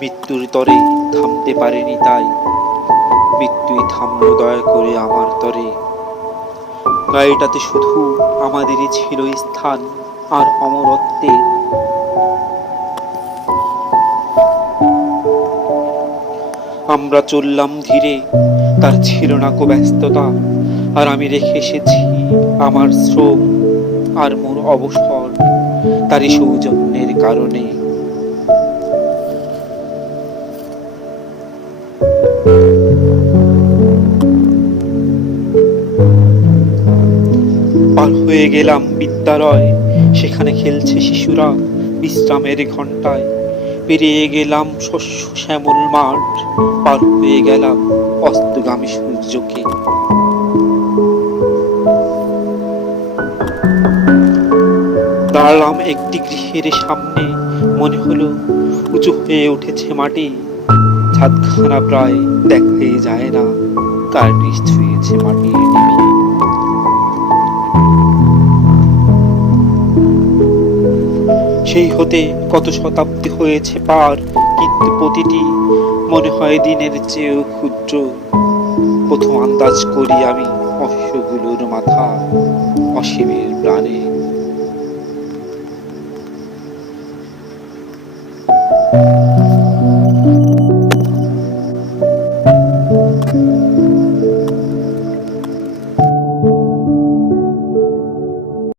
মৃত্যুর তরে থামতে পারেনি তাই মৃত্যুই থামলো দয়া করে আমার তরে। গাড়িটাতে শুধু আমাদেরই ছিল স্থান আর অমরত্বের। আমরা চললাম ধীরে, তার ছিল না কো ব্যস্ততা, আর আমি রেখে এসেছি আমার শ্রম আর মোর অবসর তারই সৌজন্যের কারণে। পার হয়ে গেলাম বিদ্যালয়, সেখানে খেলছে শিশুরা বিশ্রামের ঘণ্টায়। পেরিয়ে গেলাম শস্য শ্যামল মাঠ, পার হয়ে গেলাম অস্তগামী সূর্যকে। দাঁড়ালাম একটি গৃহের সামনে, মনে হলো উঁচু হয়ে উঠেছে মাটি। ছাদখানা প্রায় দেখাই যায় না, কার্নিশ ছুঁয়েছে মাটির ঢিবি। সেই হতে কত শতাব্দী হয়েছে পার, কিন্তু প্রতিটি মনে হয় দিনের চেয়েও ক্ষুদ্র। প্রথম আন্দাজ করি আমি অশ্বগুলোর মাথা, অসীমের প্রাণে।